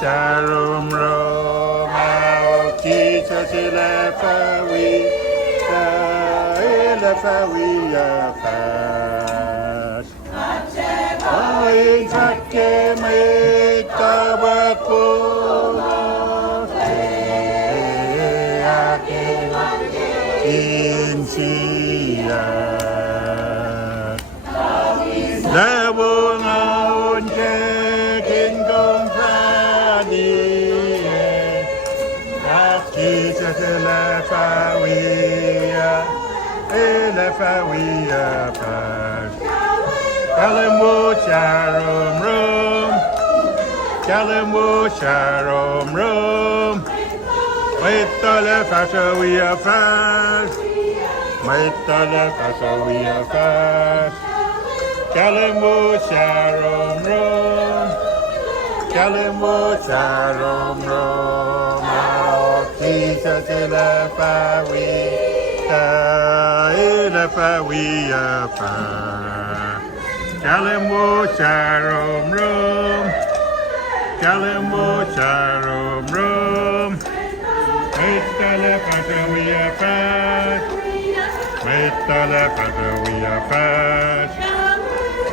Shalom Rom Ki Chachila Fawi Fawi Fash Oi Take Me Tabakula Insia Labuna Unke Kingdom La Fawia, Kalamu Sharom Rom, Kalamu Sharom Rom, wait till the fashion we are fast, wait till the fashion we are fast, Kalamu Sharom Rom, Kalamu Sharom Rom, Jesus in the Fawia. La Fawia Fa Kalamu Sharom Rom Kalamu Sharom Rom Metala Fawia Fa Metala Fawia Fa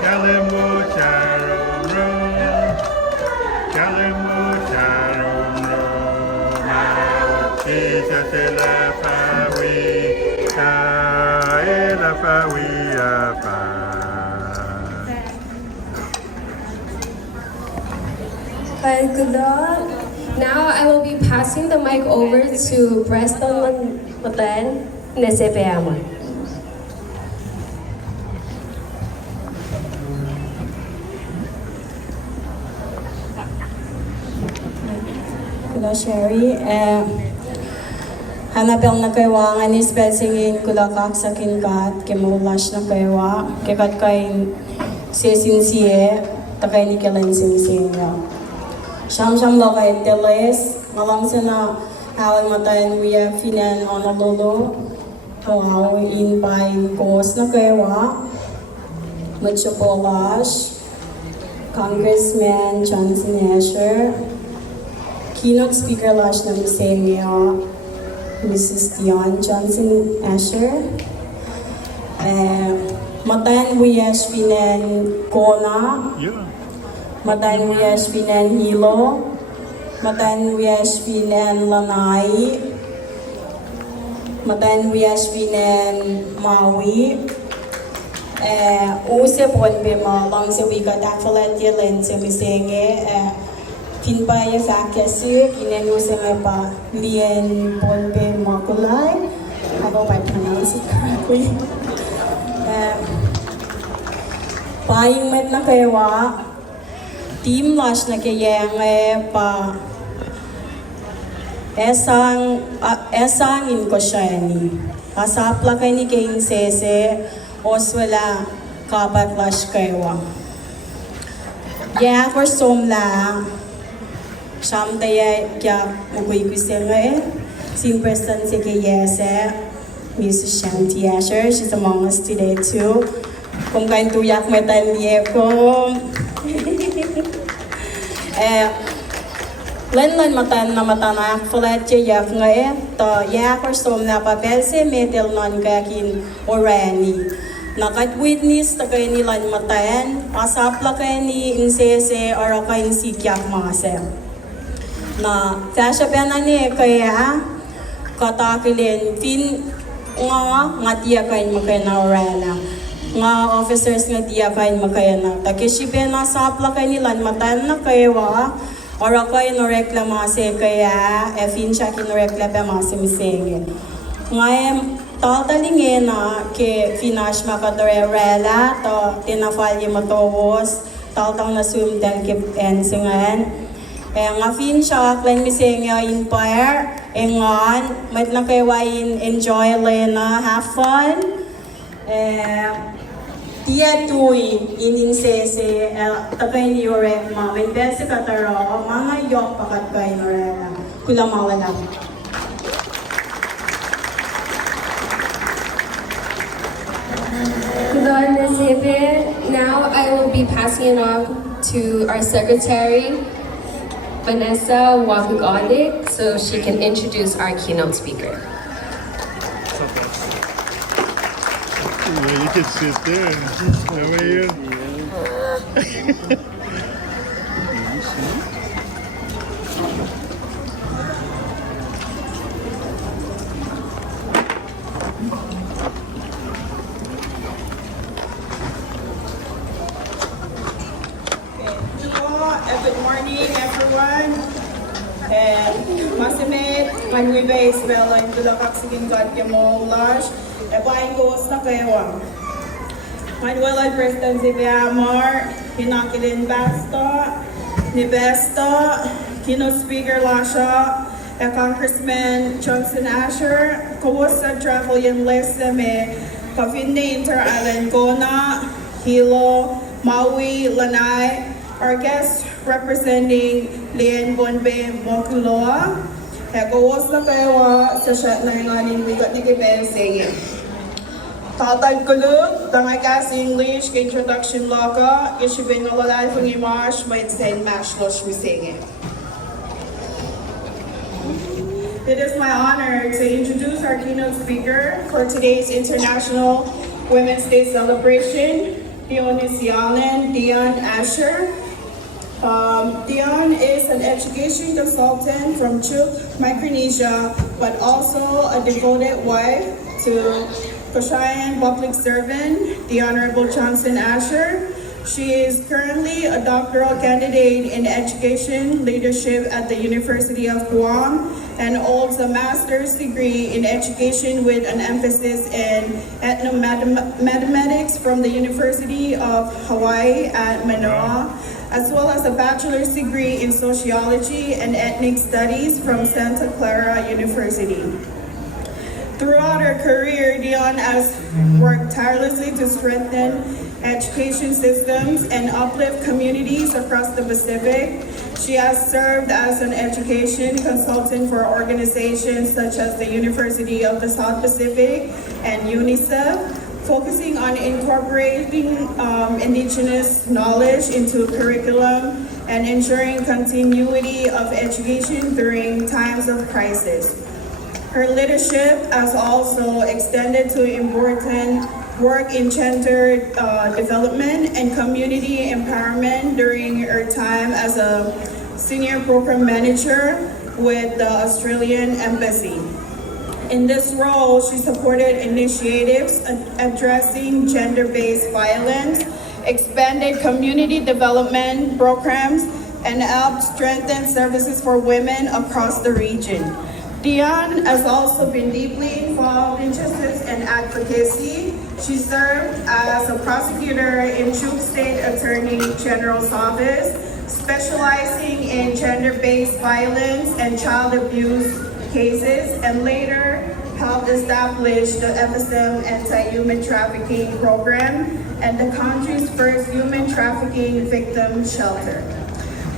Kalamu Sharom Rom Kalamu Sharom Rom Jesus La Fawia Good luck. Now I will be passing the mic over to Preston Matan Nesepeyama. Hello, Sherry. Hanapel na kaywa nga ni spell singin kulakak sa kinkat kimulash na kaywa kikat kain sisinsiye takay ni kilan sinsiya sham lo kay teles malang sana hawal matayin wiya finan honolulu hawaw in pain kos na kaywa Machapolash Congressman Johnson Asher Keynote speaker lash na misenya Mrs. Dion Johnson Asher, Matayan Wiyas Pinan Kona, Matayan Wiyas Pinan HILO, Matayan Wiyas Pinan Lanai, Matayan Wiyas Pinan MAUI, Usip on Bima, long so we got Akfalat Yellen, so we saying Pinbaya Fakasi, Kinendusa pa Lien Bonbe Makulai. I hope I pronounce it correctly. Paying met na kaywa, team lash na kayang pa esang in kosyani. Asapla kay ni kain sese, oswala kapat lash kaywa. Yeah, for some lang. Sham daya kya mukui kusenga Team President Sekeyese, Mrs. Shanti Asher, she's among us today too. Kung kain tuyak metan liye ko. Len matan na matanak flat yak ngayon to yak or som na papel se metal non kakin orani. Nakat witness ta kay nilan matayan asapla kay ni insese or kay sikyak mase. Na fashion ni kaya katakilin fin nga dia kain makena orana nga officers nga dia kain makena takishibe na sapla kay nilan matan na kaywa or kay no reklamase kaya fin siya kin reklamase misenge ngayon tatalingin na ke finash makadorela to tinafalye matowos taltang na sumdal ke ensingan nga fin siya klan misenge inspire engon mat na kay wain enjoy lena have fun dia tui ininsese takay ni ore mamen bese kataro mga yok pakat kay nore kulamawala David. Now I will be passing it on to our secretary, Vanessa Wagugodik, so she can introduce our keynote speaker. Yeah, you can sit there. How are you? Good morning, everyone. And Masimit, Manwibay, Isabella, and Bulakak, Sigin, God, Yamo, Lash, Ebain Ghost, Nakayawa. Manuela, President Zivia Amar, Hinakilin Basta, Nibesta, Keynote Speaker Lasha, Congressman Johnson Asher, Kawasa Travel Yan Lesame, Kavinde Inter-Island Gona, HILO, Maui, Lanai, our guest representing Lian Bonbe Mokuloa, Hekawas na kayawa sa siyat na nganing bigat ni Kipen Singing. Tatag kulug, tangakas English, introduction loka, ishibing alalay fung imash, may sen mash losh singing. It is my honor to introduce our keynote speaker for today's International Women's Day celebration, Dion Asher. Dion is an education consultant from Chuuk, Micronesia, but also a devoted wife to KOSRAEAN public servant, the Honorable Johnson Asher. She is currently a doctoral candidate in education leadership at the University of Guam and holds a master's degree in education with an emphasis in ethnomathematics from the University of Hawaii at Manoa, as well as a bachelor's degree in sociology and ethnic studies from Santa Clara University. Throughout her career, Dion has worked tirelessly to strengthen education systems and uplift communities across the Pacific. She has served as an education consultant for organizations such as the University of the South Pacific and UNICEF, focusing on incorporating indigenous knowledge into curriculum and ensuring continuity of education during times of crisis. Her leadership has also extended to important work in gender development and community empowerment during her time as a senior program manager with the Australian Embassy. In this role, she supported initiatives addressing gender-based violence, expanded community development programs, and helped strengthen services for women across the region. Dion has also been deeply involved in justice and advocacy. She served as a prosecutor in Chuuk State Attorney General's Office, specializing in gender-based violence and child abuse cases, and later helped establish the FSM Anti-Human Trafficking Program and the country's first human trafficking victim shelter.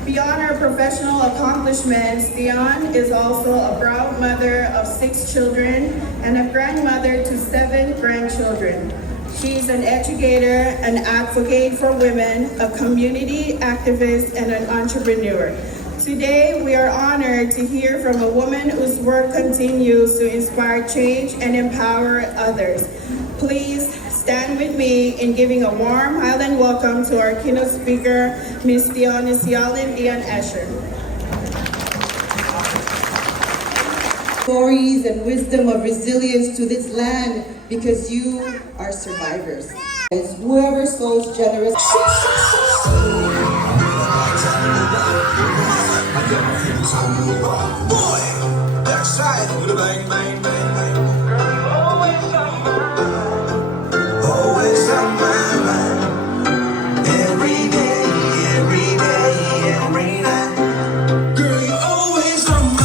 Beyond her professional accomplishments, Dion is also a proud mother of 6 children and a grandmother to 7 grandchildren. She is an educator, an advocate for women, a community activist, and an entrepreneur. Today, we are honored to hear from a woman whose work continues to inspire change and empower others. Please stand with me in giving a warm Highland welcome to our keynote speaker, Ms. Dion Asher. Stories and wisdom of resilience to this land because you are survivors. As whoever sows generous. Boy, that's right. With a bang, bang, bang, bang. Always on my mind. Every day, every night. Girl, you're always on my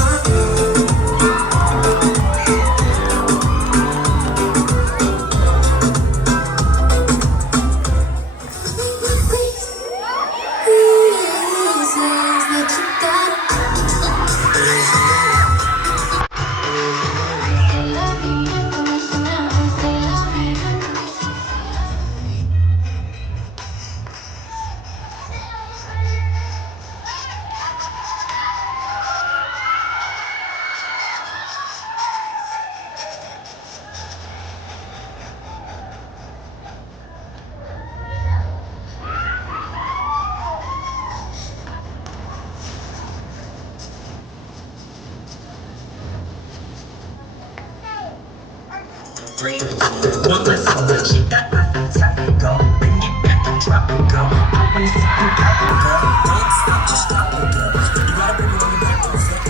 3, 1, let's go. She got my top and go. Bring it back and drop and go. I wanna see you drop it, girl. Don't stop, just stop it, girl. You gotta bring it on the back, don't stop.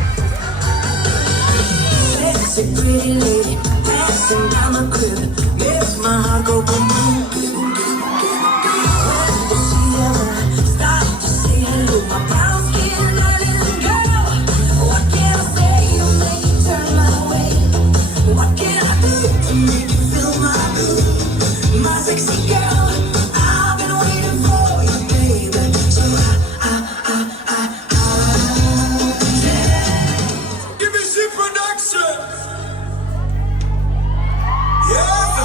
Sexy pretty lady, passing down the crib, makes my heart go boom boom. When I see her, stop to say hello. My brown skin, darling girl. What can I say to make you turn my way? What can I do to make you feel my mood? My sexy girl, I've been waiting for you, baby. So Give me some production. Yeah.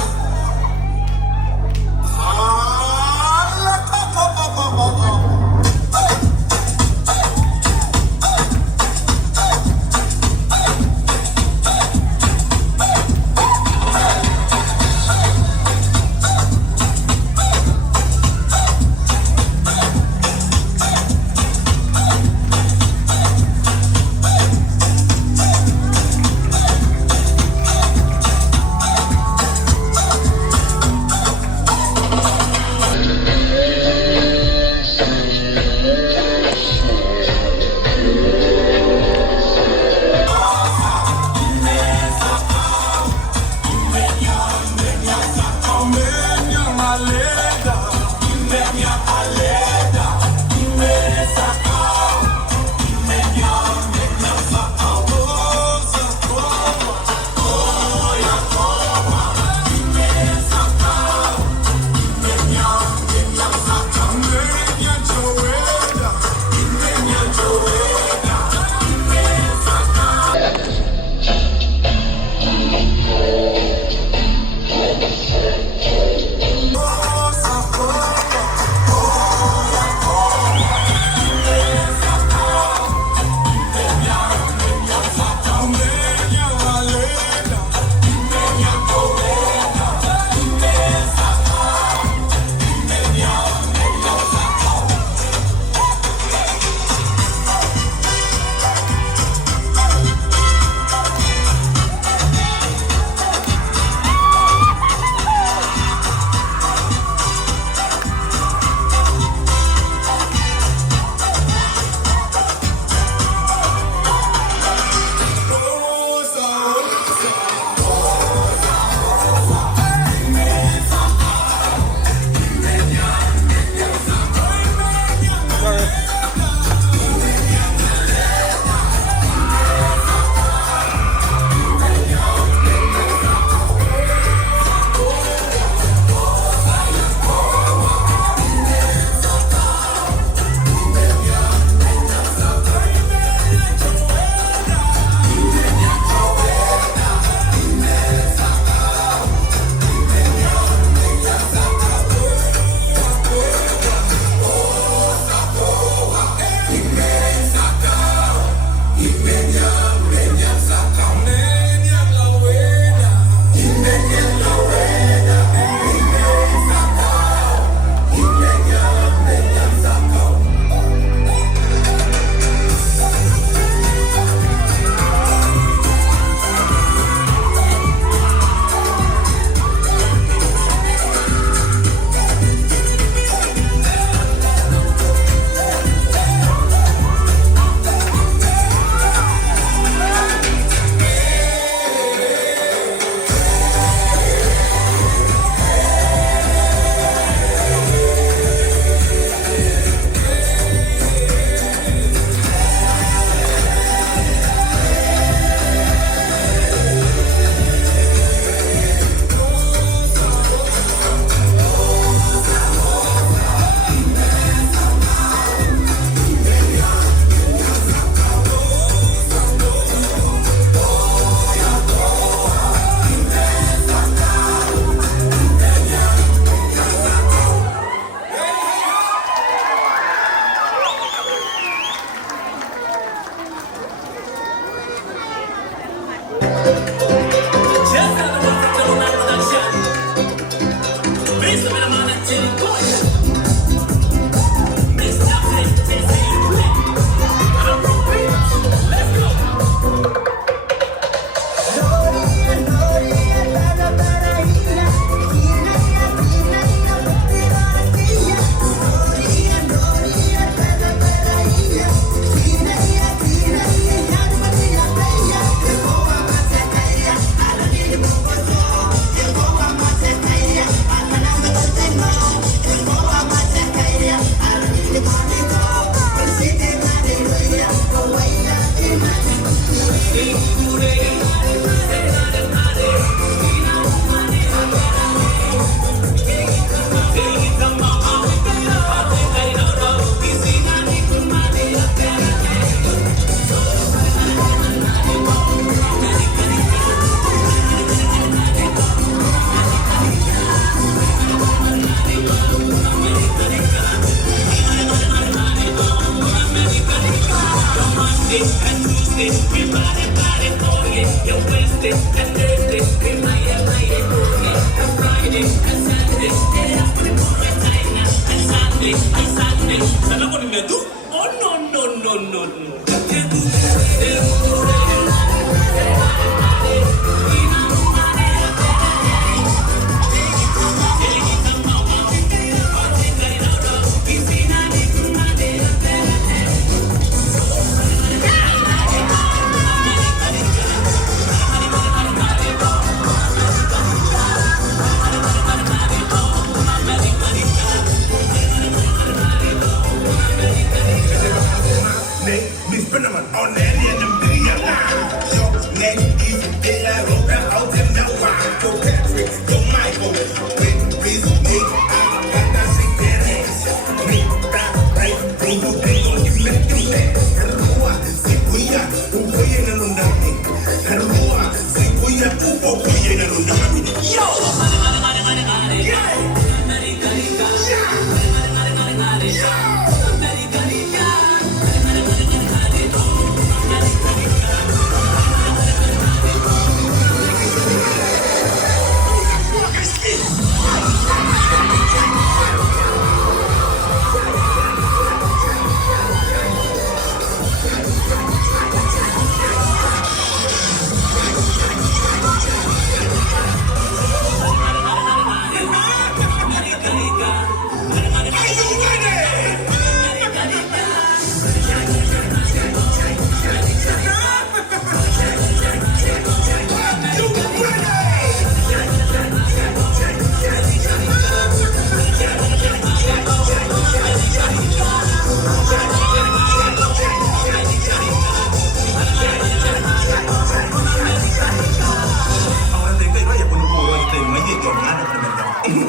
Ahora tengo igual ya cuando puedo tengo ahí que ganar tremendo.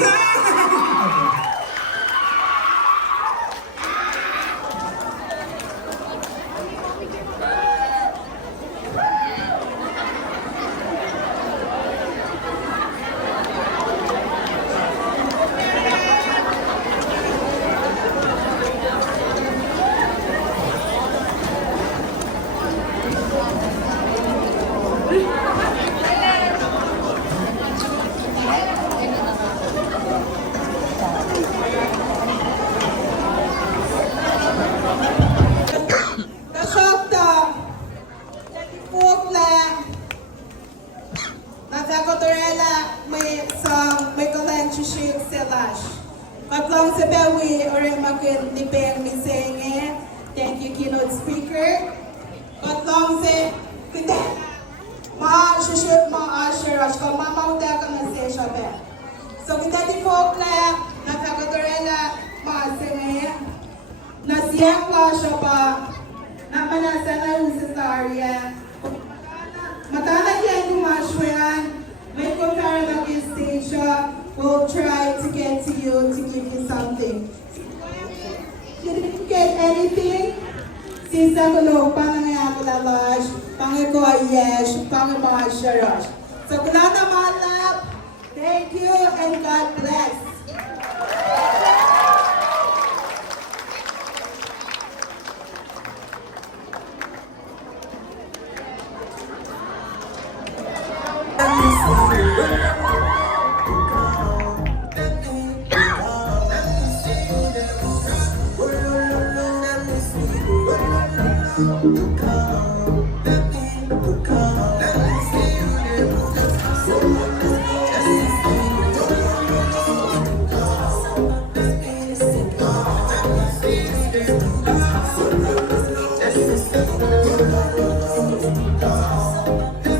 Kasokta, folk na nakakotorela may song may kalanchiship selash. Katlong sa bewi ore makin dipeng misenge. Thank you keynote speaker. Katlong sa kundi ma-shiship ma-ashirash ka mamauta ka na sa shabe. So kita folk na nakakotorela ma-senge. Nasiyang la siya pa na manasa na yung sa area. Matala yan yung mashwayan. May comparative yung stage siya. We'll try to get to you to give you something. You didn't get anything? Sisa ko lo, panang ako lalash, pangang ko ayesh, pangang mga sharash. So kula na malap, thank you and God bless.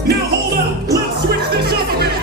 Now hold up, let's switch this up a bit.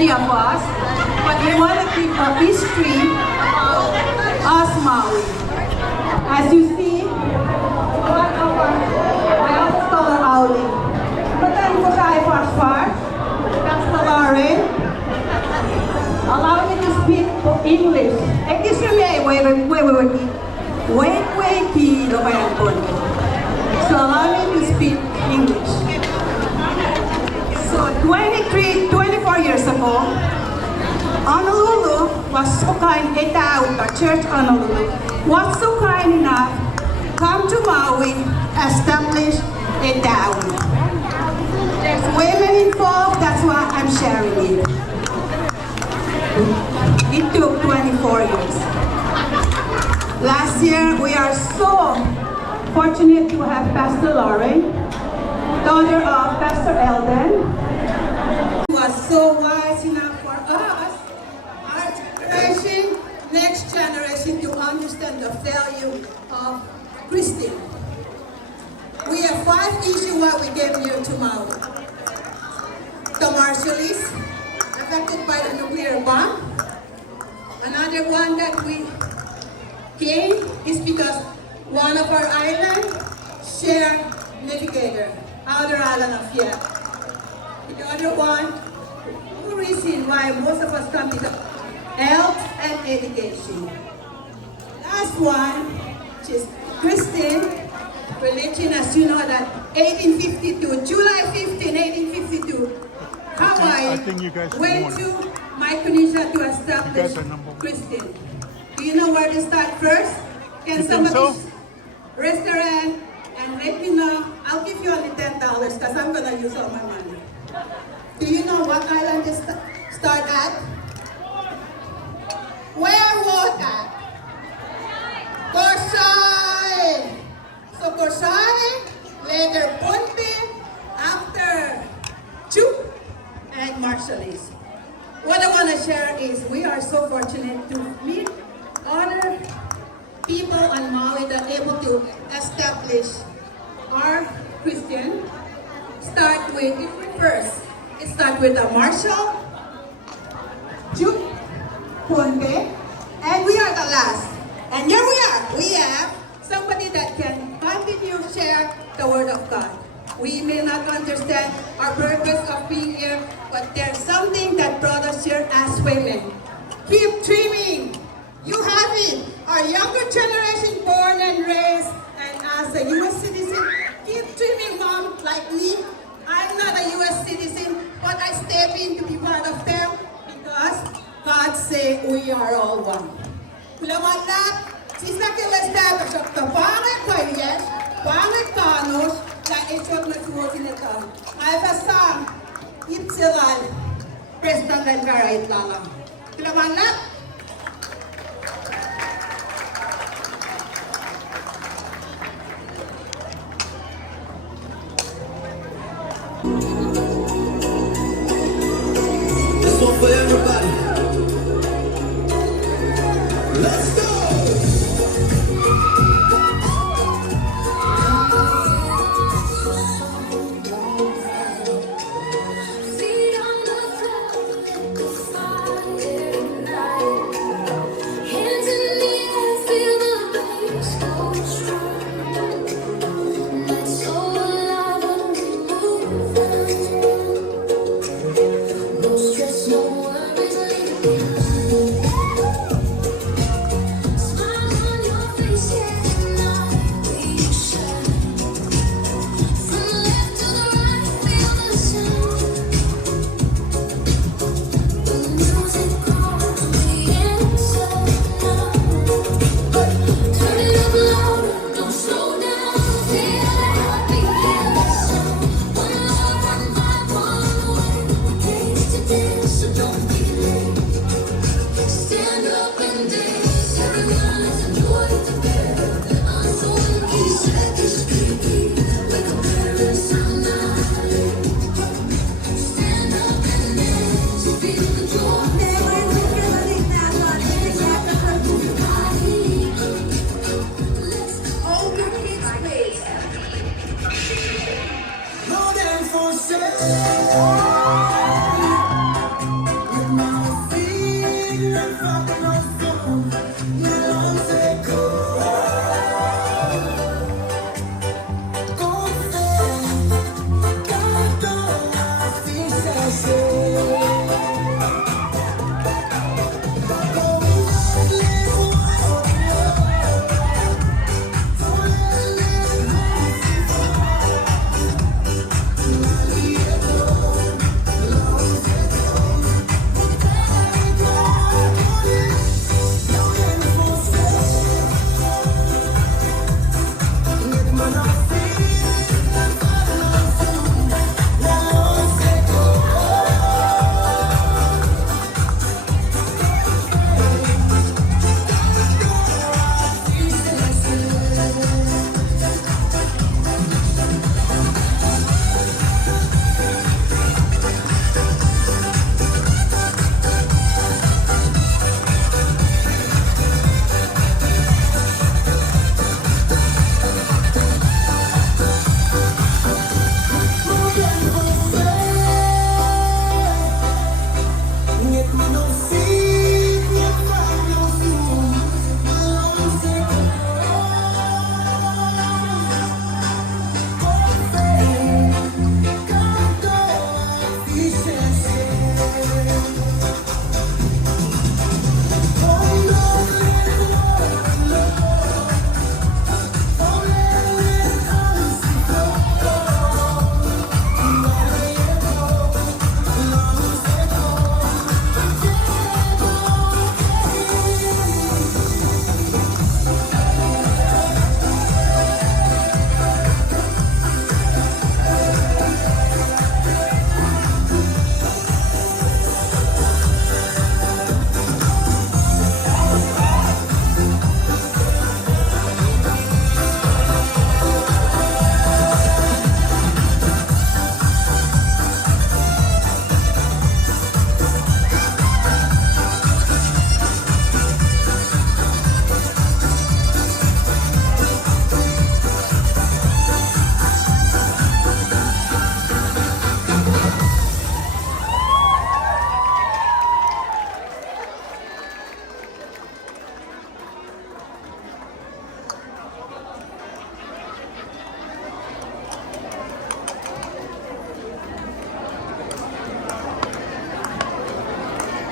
many of us, but we want to keep a history of Maui. As you see, one of our, I always call her Auli. Matan ko siya ay far, Lauren. Allow me to speak English. Excuse me, wait, so allow me to speak English. So 24 years ago, Honolulu was so kind, Church Honolulu was so kind enough come to Maui, establish a dowry. There's women involved, that's why I'm sharing it. It took 24 years. Last year, we are so fortunate to have Pastor Lauren, daughter of Pastor Eldon, who was so wise enough for us, our generation, next generation, to understand the value of Christian. We have 5 issues why we came here to Maui. The Marshallese, affected by the nuclear bomb. Another one that we came is because one of our islands share navigator, outer island of Yap. The other one, the reason why most of us come to the health and education. Last one, which is Christian religion, as you know that 1852, July 15, 1852, Hawaii went to Micronesia to establish Christian. Do you know where to start first? Can somebody restaurant and let me know? I'll give you only $10 because I'm gonna use all my money. Do you know what island to start at? Where was that? KOSRAE. So KOSRAE, later Ponte, after Chup, and Marshallese. What I want to share is we are so fortunate to meet other people on Maui that are able to establish our Christian. Start with, first, it starts with a Marshall, Chup, Ponte, and we are the last. And here we are. We have somebody that can continue to share the Word of God. We may not understand our purpose of being here, but there's something that brought us here as women. Keep dreaming. You have it. Our younger generation born and raised, and as a U.S. citizen, keep dreaming, Mom, like me. I'm not a U.S. citizen, but I step in to be part of them because God said we are all one. Kulamanap, sisa establish of the pangit payes, pangit kanos, na isyot na suwosin ito. Ay basta, ipsilan, President and Karait lang. Kulamanap, This one for everybody. Let's go!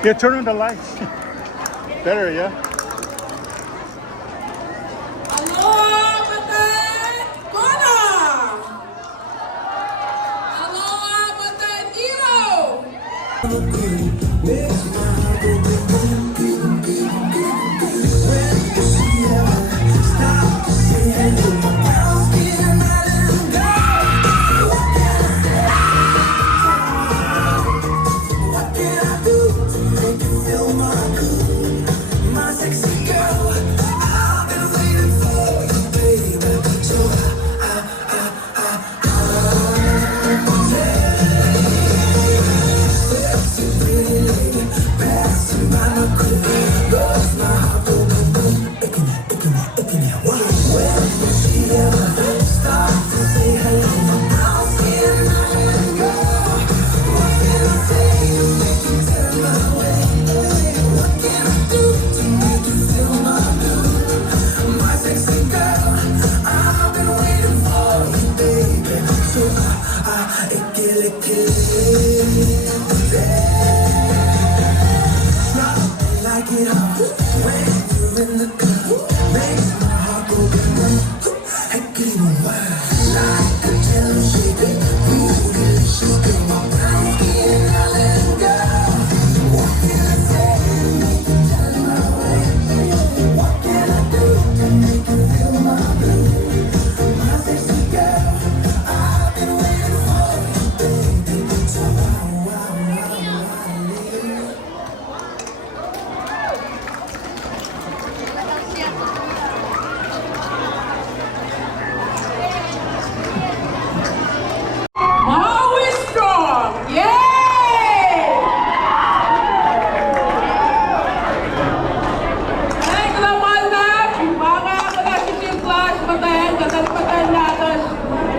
Yeah, turn on the lights. Better, yeah? Aloha, Matan Kona! Aloha, Matan HILO! MAUI strong! Yay! Ay, kalamanap! Mga kalasisip class, matayan, katalipatan natin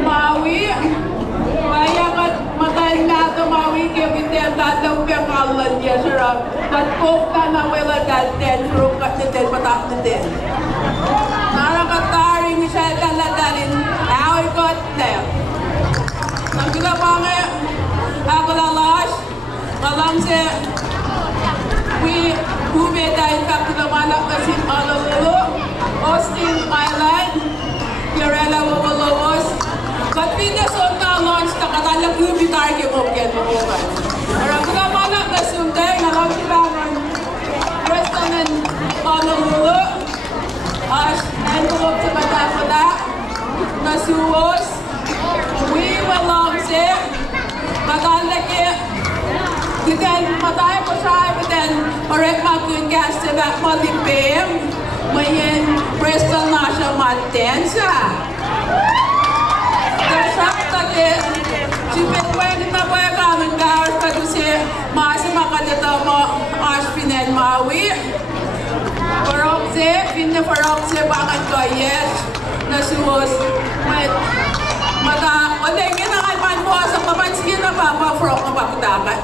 MAUI. Kaya matayan natin MAUI, kaya tataw kaya kalan niya, sarap. Katkok ka na wala kalten, surong katiten, patak natin. Narakataring siya kaladalin, away kotten. Ang ginapangan, ako lalas, alam siya, tayo kakunamalak na si HONOLULU, Austin Island, Yarela Wawalawos, but pinason na launch na katalang kubitar kayo mo kaya mo ba. Ang ginamalak na sunday, alam sila ng President HONOLULU, envelope sa madafala, nasuwas, we belong to Madalaki. Then Maday ko siya, then orek magkugas sa Malipim, mayin Bristol na siya matensa. Tersak taki, si Pitway na po yung kaming gawin pa doon si Masi makadito mo Ashpinen MAUI. Parokse, pinaparokse bakit ko yes, nasuwas, wala yung ginangalman mo sa pamansin na pa-frog na pagdagat.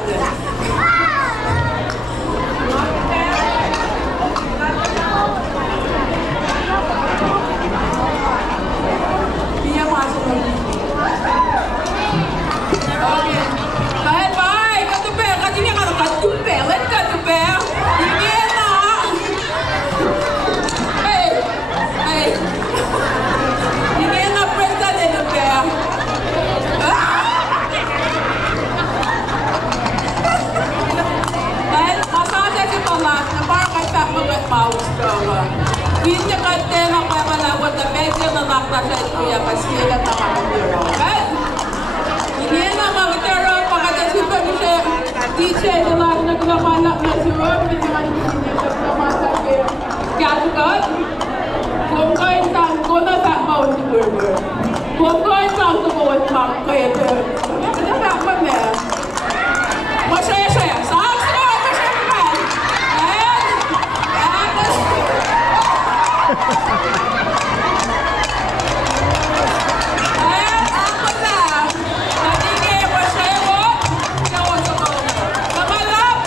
Hindi masok mo. Okay. Bye-bye! Katupe! Katinya ka na katupe! Let katupe! Hindi na! Hey! Hey! Hindi na presta din ang pera. Dahil masada si Palas na parang kaysa mag-mouse ka. Hindi ka tena kaya malawat na medyo na nakta siya kuya kasi sila na makapiro. Hindi na makapiro pagkatasipan mo siya teacher na lang naglamalak na si Rob. Hindi man hindi siya pumasakir. Kaya kung kayo saan ko na sa mouse si Burger. Kung kayo saan ko mo at makapiro. Ano ba pa na? Masaya siya. Saan sila? Masaya naman. Ayan. Ayan. Ako na. Natigay mo siya mo. Gawin ko. Kamalap.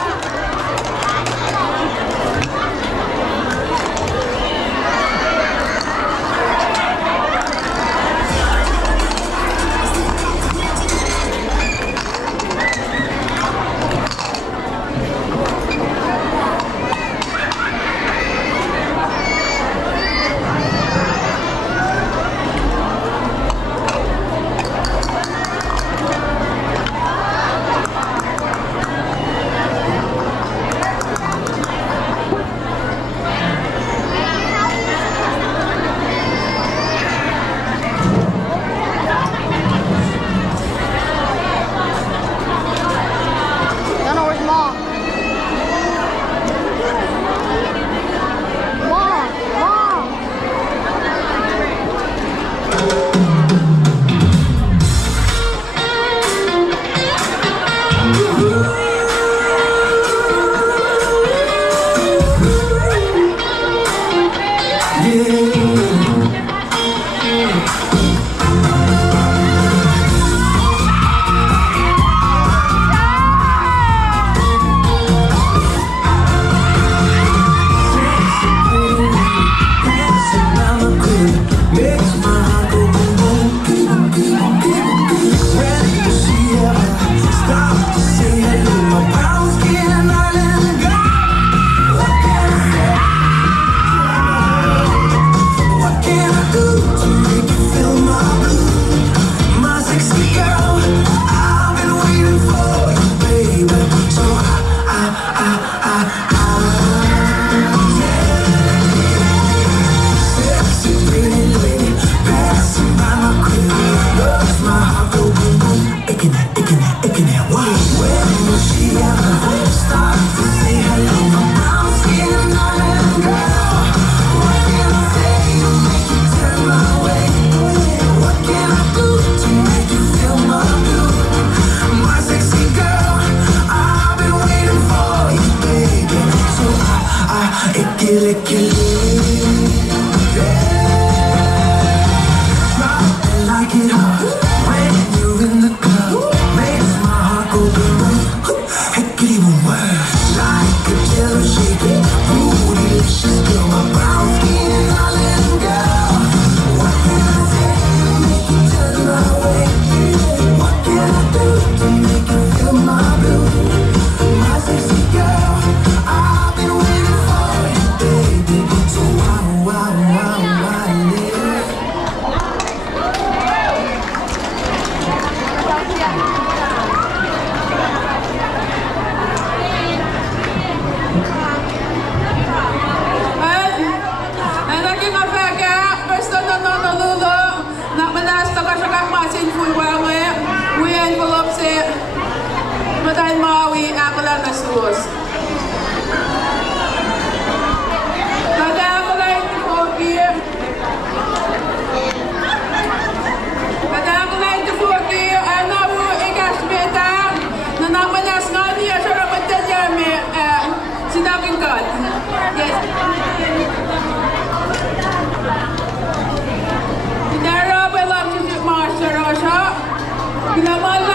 Namatay MAUI, ako lang na sus. Kada ako lang ito forgive. Kada ako lang ito forgive. Ano mo ikasmeta na namanas nga niya sa ramatan niya may sinabing God. Yes. Pinara ba lang si Master Rasha? Pinamal